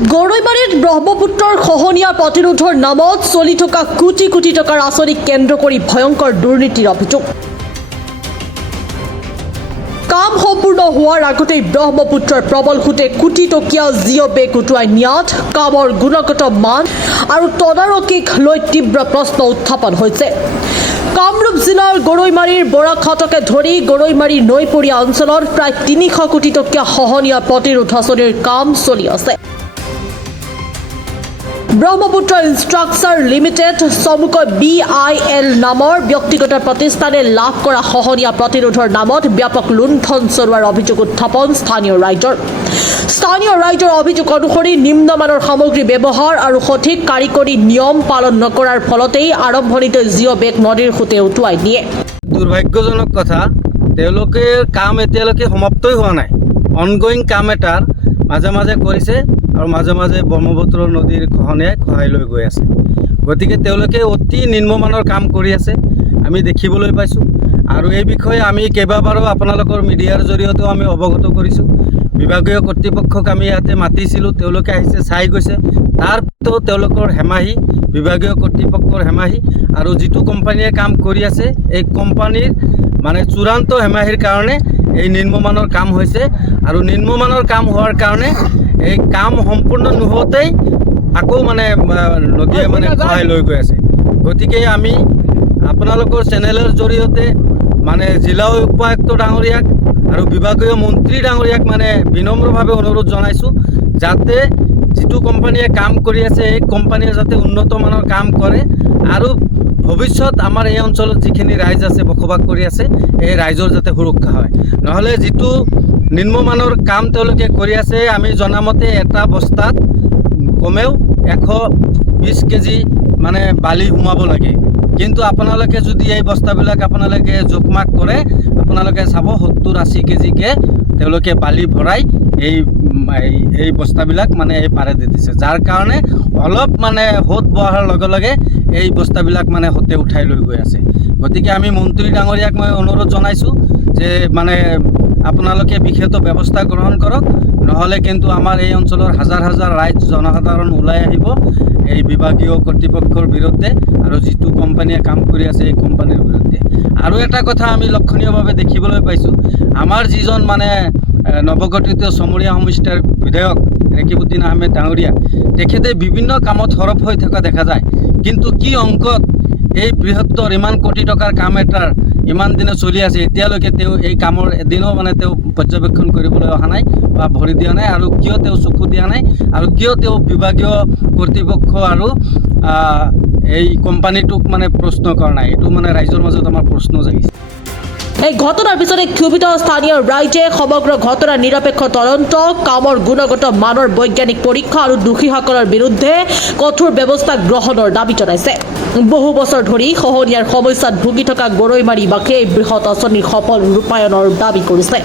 গৰৈমাৰীত ব্ৰহ্মপুত্ৰৰ খহনীয়া প্ৰতিৰোধৰ নামত চলি থকা কোটি কোটি টকাৰ আঁচনিক কেন্দ্ৰ কৰি ভয়ংকৰ দুৰ্নীতিৰ অভিযোগ। কাম সম্পূৰ্ণ হোৱাৰ আগতেই ব্ৰহ্মপুত্ৰৰ প্ৰবল সোঁতে কোটি টকীয়া জিঅ' বেগ উটুৱাই নিয়াত কামৰ গুণগত মান আৰু তদাৰকীক লৈ তীব্ৰ প্ৰশ্ন উত্থাপন হৈছে। কামৰূপ জিলাৰ গৰৈমাৰীৰ বৰাঘাটকে ধৰি গৰৈমাৰী নৈপৰীয়া অঞ্চলত প্ৰায় ৩০০ কোটি টকীয়া খহনীয়া প্ৰতিৰোধ আঁচনিৰ কাম চলি আছে। ব্ৰহ্মপুত্ৰ ইনষ্ট্ৰাকচাৰ লিমিটেড চমুকৈ BIL নামৰ ব্যক্তিগত প্ৰতিষ্ঠানে লাভ কৰা খহনীয়া প্ৰতিৰোধৰ নামত ব্যাপক লুণ্ঠন চলোৱাৰ অভিযোগ উত্থাপন স্থানীয় ৰাইজৰ অভিযোগ অনুসৰি নিম্নমানৰ সামগ্ৰী ব্যৱহাৰ আৰু সঠিক কাৰিকৰী নিয়ম পালন নকৰাৰ ফলতেই আৰম্ভণিতে জিঅ' বেগ নদীৰ সোঁতে উটুৱাই নিয়ে। দুৰ্ভাগ্যজনক কথা, তেওঁলোকে কাম এতিয়ালৈকে সমাপ্তই হোৱা নাই। অনগোয়িং কাম এটাৰ মাজে মাজে কৰিছে আৰু মাজে মাজে ব্ৰহ্মপুত্ৰ নদীৰ খহনীয়াই খহাই লৈ গৈ আছে। গতিকে তেওঁলোকে অতি নিম্নমানৰ কাম কৰি আছে, আমি দেখিবলৈ পাইছোঁ। আৰু এই বিষয়ে আমি কেইবাবাৰো আপোনালোকৰ মিডিয়াৰ জৰিয়তেও আমি অৱগত কৰিছোঁ। বিভাগীয় কৰ্তৃপক্ষক আমি ইয়াতে মাতিছিলোঁ, তেওঁলোকে আহিছে, চাই গৈছে। তাৰ পিছতো তেওঁলোকৰ হেমাহি, বিভাগীয় কৰ্তৃপক্ষৰ হেমাহি আৰু যিটো কোম্পানীয়ে কাম কৰি আছে এই কোম্পানীৰ মানে চূড়ান্ত হেমাহিৰ কাৰণে এই নিম্নমানৰ কাম হৈছে। আৰু নিম্নমানৰ কাম হোৱাৰ কাৰণে এই কাম সম্পূৰ্ণ নোহোৱাতেই আকৌ নদীয়ে খহাই লৈ গৈ আছে। গতিকে আমি আপোনালোকৰ চেনেলৰ জৰিয়তে জিলা উপায়ুক্ত ডাঙৰীয়াক আৰু বিভাগীয় মন্ত্ৰী ডাঙৰীয়াক বিনম্ৰভাৱে অনুৰোধ জনাইছোঁ, যাতে যিটো কোম্পানীয়ে কাম কৰি আছে এই কোম্পানীয়ে যাতে উন্নতমানৰ কাম কৰে আৰু ভৱিষ্যত আমাৰ এই অঞ্চলত যিখিনি ৰাইজ আছে, বসবাস কৰি আছে, এই ৰাইজৰ যাতে সুৰক্ষা হয়। নহ'লে যিটো নিম্নমানৰ কাম তেওঁলোকে কৰি আছে, আমি জনামতে এটা বস্তাত কমেও 120 কেজি বালি সোমাব লাগে। কিন্তু আপোনালোকে যদি এই বস্তাবিলাক আপোনালোকে জোখমাখ কৰে, আপোনালোকে চাব 70-80 কেজিকৈ তেওঁলোকে বালি ভৰাই এই বস্তাবিলাক এই পাৰে দি দিছে, যাৰ কাৰণে অলপ সোঁত বহাৰ লগে লগে এই বস্তাবিলাক সোঁতে উঠাই লৈ গৈ আছে। গতিকে আমি মন্ত্ৰী ডাঙৰীয়াক মই অনুৰোধ জনাইছোঁ যে আপোনালোকে বিশেষ ব্যৱস্থা গ্ৰহণ কৰক, নহ'লে কিন্তু আমাৰ এই অঞ্চলৰ হাজাৰ হাজাৰ ৰাইজ জনসাধাৰণ ওলাই আহিব এই বিভাগীয় কৰ্তৃপক্ষৰ বিৰুদ্ধে আৰু যিটো কোম্পানীয়ে কাম কৰি আছে এই কোম্পানীৰ বিৰুদ্ধে। আৰু এটা কথা আমি লক্ষণীয়ভাৱে দেখিবলৈ পাইছোঁ, আমাৰ যিজন নৱগঠিত চমৰীয়া সমষ্টিৰ বিধায়ক ৰেকিবুদ্দিন আহমেদ ডাঙৰীয়া, তেখেতে বিভিন্ন কামত সৰব হৈ থকা দেখা যায়। কিন্তু কি অংকত এই বৃহত্তৰ ইমান কোটি টকাৰ কাম এটাৰ ইমান দিনে চলি আছে, এতিয়ালৈকে তেওঁ এই কামৰ এদিনো তেওঁ পৰ্যবেক্ষণ কৰিবলৈ অহা নাই বা ভৰি দিয়া নাই, আৰু কিয় তেওঁ চকু দিয়া নাই, আৰু কিয় তেওঁ বিভাগীয় কৰ্তৃপক্ষ আৰু এই কোম্পানীটোক প্ৰশ্ন কৰা নাই, এইটো ৰাইজৰ মাজত আমাৰ প্ৰশ্ন জাগিছে। এই ঘটনাৰ পিছতে ক্ষোভিত স্থানীয় ৰাইজে সমগ্ৰ ঘটনাৰ নিৰপেক্ষ তদন্ত, কামৰ গুণগত মানৰ বৈজ্ঞানিক পৰীক্ষা আৰু দোষীসকলৰ বিৰুদ্ধে কঠোৰ ব্যৱস্থা গ্ৰহণৰ দাবী জনাইছে। বহু বছৰ ধৰি খহনীয়াৰ সমস্যাত ভুগি থকা গৰৈমাৰীবাসীয়ে এই বৃহৎ আঁচনিৰ সফল ৰূপায়ণৰ দাবী কৰিছে।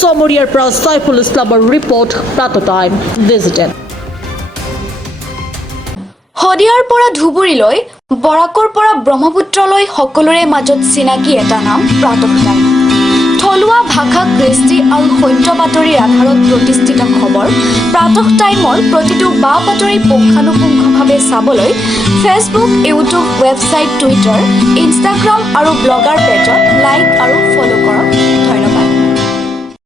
চমৰীয়াৰ পৰা সাইফুল ইছলামৰ ৰিপৰ্ট, প্ৰাতঃ টাইম ডিজিটেল। শদিয়াৰ পৰা ধুবুৰীলৈ, বৰাকৰ পৰা ব্ৰহ্মপুত্ৰলৈ সকলোৰে মাজত চিনাকি এটা নাম প্ৰাতঃ টাইম। থলুৱা ভাষা, কৃষ্টি আৰু সত্য বাতৰিৰ আধাৰত প্ৰতিষ্ঠিত খবৰ প্ৰাতঃ টাইমৰ প্ৰতিটো বা বাতৰি পুংখানুপুংখভাৱে চাবলৈ Facebook, YouTube, website, Twitter, Instagram আৰু ব্লগাৰ পেজত লাইক আৰু ফ'ল' কৰক। ধন্যবাদ।